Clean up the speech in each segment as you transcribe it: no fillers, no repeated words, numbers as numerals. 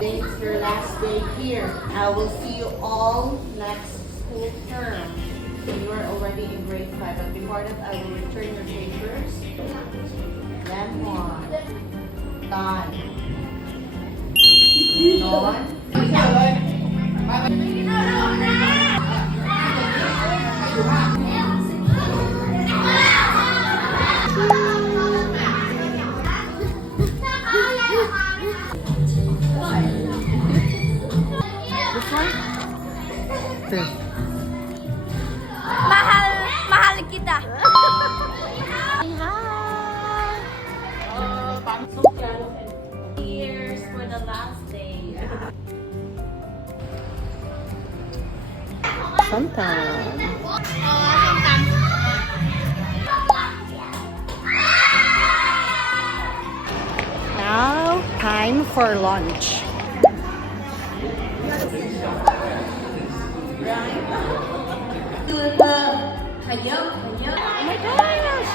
It's your last day here. I will see you all next school term. You are already in grade 5, but before that, I will return your papers. Then one. Done. This one? This. Mahal kita. Here's for the last day. Sometimes. Now, time for lunch. Oh my gosh!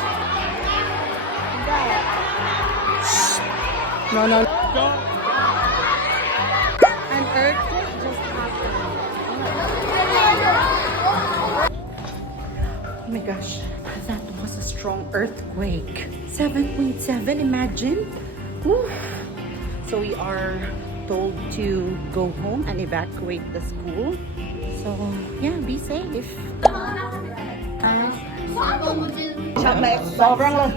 No, no. An earthquake just happened. Oh my gosh, that was a strong earthquake. 7.7, imagine. Woo. So we are told to go home and evacuate the school. So yeah, be safe. Sobrang lang